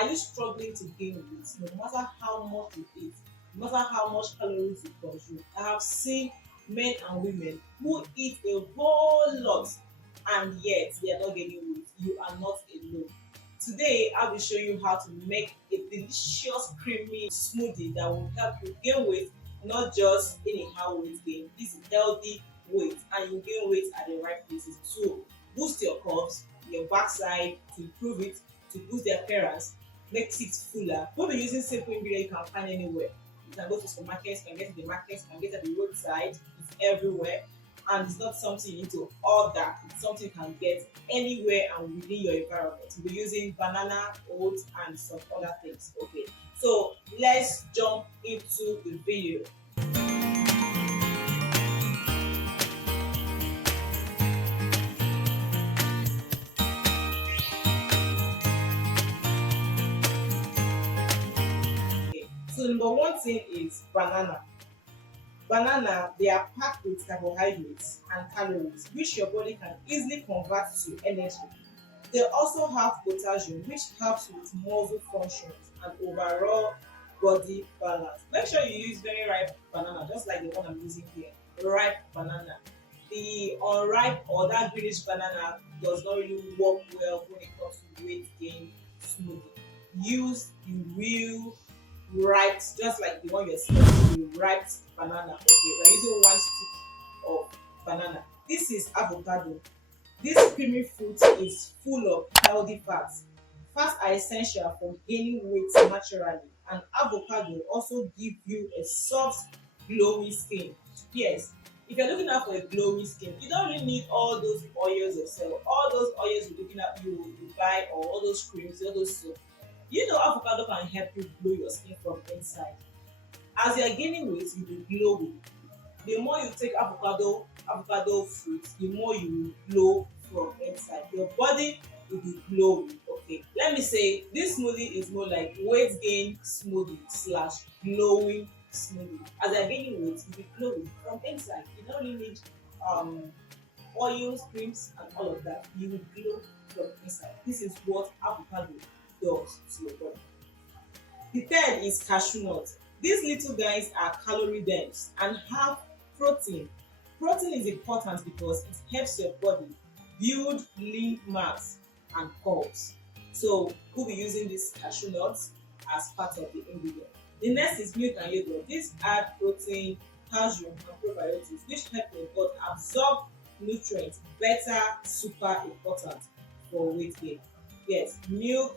Are you struggling to gain weight? No matter how much you eat, no matter how much calories you consume. I have seen men and women who eat a whole lot and yet they are not gaining weight. You are not alone. Today, I'll be showing you how to make a delicious, creamy smoothie that will help you gain weight, not just anyhow weight gain. This is healthy weight, and you gain weight at the right places to boost your curves, your backside, to improve it, to boost the appearance, makes it fuller. We'll be using simple ingredients you can find anywhere. You can go to supermarkets, you can get in the markets, you can get at the roadside, it's everywhere. And it's not something you need to order, it's something you can get anywhere and within your environment. We'll be using banana, oats, and some other things. Okay, so let's jump into the video. Okay, so number one thing is banana. Banana, they are packed with carbohydrates and calories, which your body can easily convert to energy. They also have potassium, which helps with muscle functions and overall body balance. Make sure you use very ripe banana, just like the one I'm using here. Ripe banana. The unripe or that greenish banana does not really work well when it comes to weight gain smoothie. Use the real ripe, just like the one you're seeing, the ripe banana. Okay, we're using one stick of banana. This is avocado. This creamy fruit is full of healthy fats. Fats are essential for gaining weight naturally, and avocado also give you a soft, glowy skin. Yes, if you're looking out for a glowy skin, you don't really need all those oils yourself. All those oils you're looking at, you buy, or all those creams, all those soap. You know, avocado can help you glow your skin from inside. As you are gaining weight, you will be glowing. The more you take avocado fruit, the more you will glow from inside. Your body will be glowing. Okay, let me say this smoothie is more like weight gain smoothie slash glowing smoothie. As you're gaining weight, you'll be glowing from inside. You don't really need oils, creams, and all of that. You will glow from inside. This is what avocado does to your body. The third is cashew nut. These little guys are calorie dense and have protein. Protein is important because it helps your body build lean mass and curves. So we'll be using these cashew nuts as part of the ingredient. The next is milk and yogurt. These add protein, calcium, and probiotics, which help your body absorb nutrients better. Super important for weight gain. Yes, milk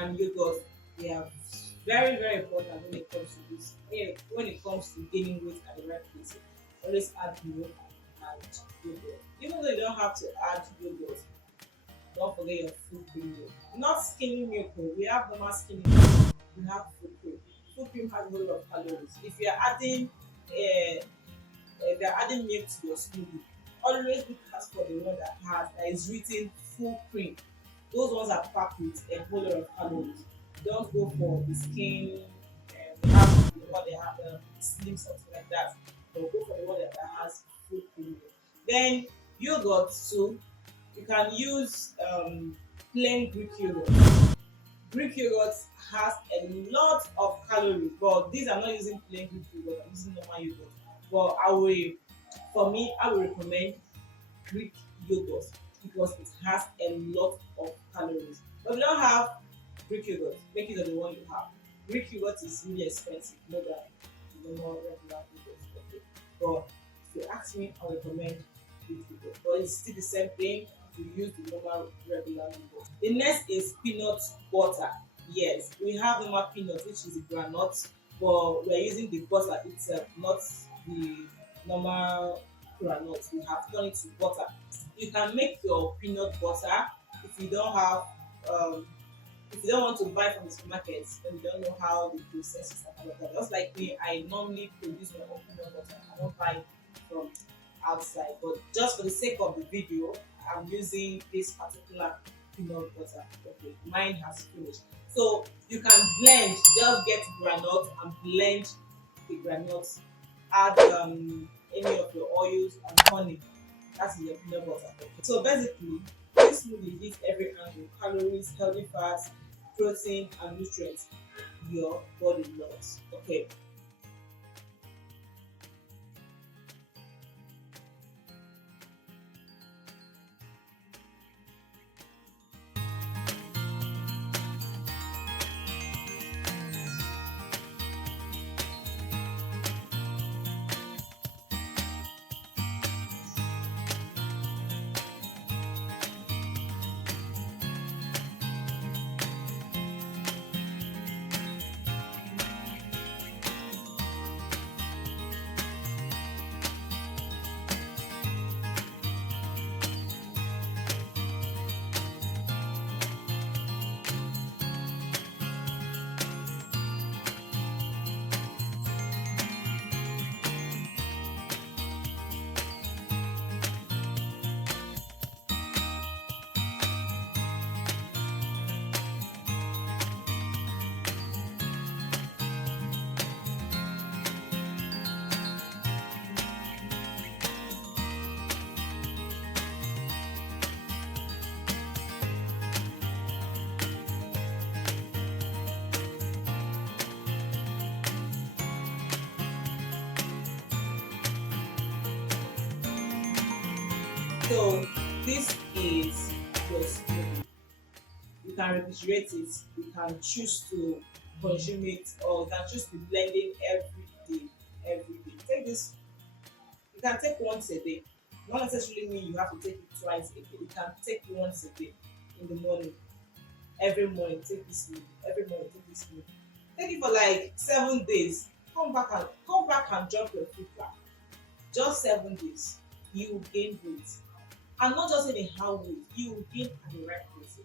and yogurt, they are very important when it comes to this. When it comes to gaining weight at the right place, always add milk and yogurt. Even though you don't have to add yogurt, don't forget your food cream milk. Not skinny milk, we have normal skinny milk. We have food cream. Food cream has a whole lot of calories. If you're adding milk to your smoothie, always look out for the one that is written full cream. Those ones are packed with a whole lot of calories. Don't go for the skin, they have the one they have slim, something like that. But go for the one that has full cream. Then yogurt too. You can use plain Greek yogurt. Greek yogurt has a lot of calories, but these I'm not using plain Greek yogurt. I'm using normal yogurt. But I will recommend Greek yogurt because it has a lot of calories. But if you don't have Greek yogurt, make it the one you have. Greek yogurt is really expensive, more than the normal regular yogurt. Okay. But if you ask me, I recommend Greek yogurt. But it's still the same thing if you use the normal regular yogurt. The next is peanut butter. Yes, we have normal peanut, which is the granite, but we are using the butter itself, not the normal granite. We have turned it to butter. You can make your peanut butter if you don't have if you don't want to buy from the supermarkets and you don't know how the process is and all of that. Just like me, I normally produce my own peanut butter. I don't buy it from outside. But just for the sake of the video, I'm using this particular peanut butter. Okay, mine has finished. So you can blend, just get granite and blend the granite. Add any of your oils and honey. That's your peanut butter. Okay. So basically, this smoothie hits every angle: calories, healthy fats, protein, and nutrients your body loves. Okay. So this is your smoothie. You can refrigerate it, you can choose to consume it, or you can choose to blend it every day. Every day. Take this, you can take once a day. Not necessarily mean you have to take it twice a day. You can take it once a day in the morning. Every morning, take this smoothie. Every morning, take this smoothie. Take it for like 7 days. Come back and drop your food back. Just 7 days. You will gain weight. And not just in a how way, you will gain at the right places.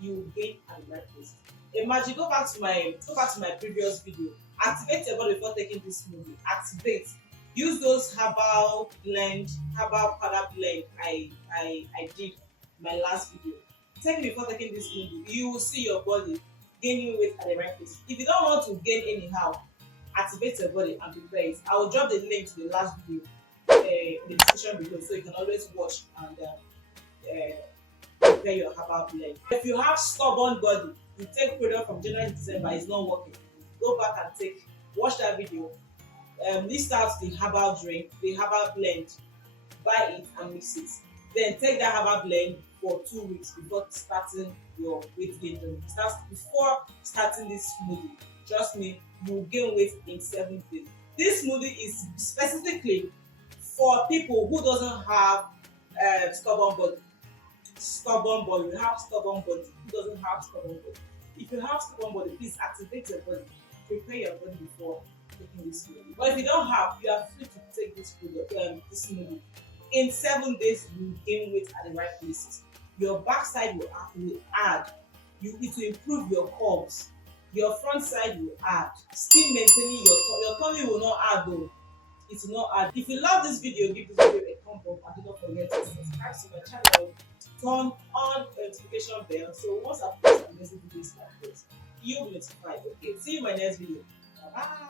You will gain at the right places. Imagine, go back to my previous video. Activate your body before taking this smoothie. Activate. Use those herbal powder blend I did in my last video. Take it before taking this smoothie. You will see your body gaining weight at the right place. If you don't want to gain anyhow, activate your body and prepare it. I will drop the link to the last video in the description below, so you can always watch and prepare your herbal blend. If you have stubborn body, you take product from January to December, it's not working, go back and watch that video, list out the herbal drink, the herbal blend, buy it and mix it. Then take that herbal blend for 2 weeks before starting your weight gain journey. Before starting this smoothie, trust me, you will gain weight in 7 days. This smoothie is specifically for people who doesn't have stubborn body. You have stubborn body. Who doesn't have stubborn body? If you have stubborn body, please activate your body. Prepare your body before taking this smoothie. But if you don't have, you are free to take this this smoothie. In 7 days, you will gain weight at the right places. Your backside will add. It will improve your curves. Your front side will add. Still maintaining your tummy will not add though. It will not add. If you love this video, give this video a thumb up and don't forget to subscribe to my channel. Turn on the notification bell so once I post amazing videos like this, you'll be notified. Okay, see you in my next video. Bye bye.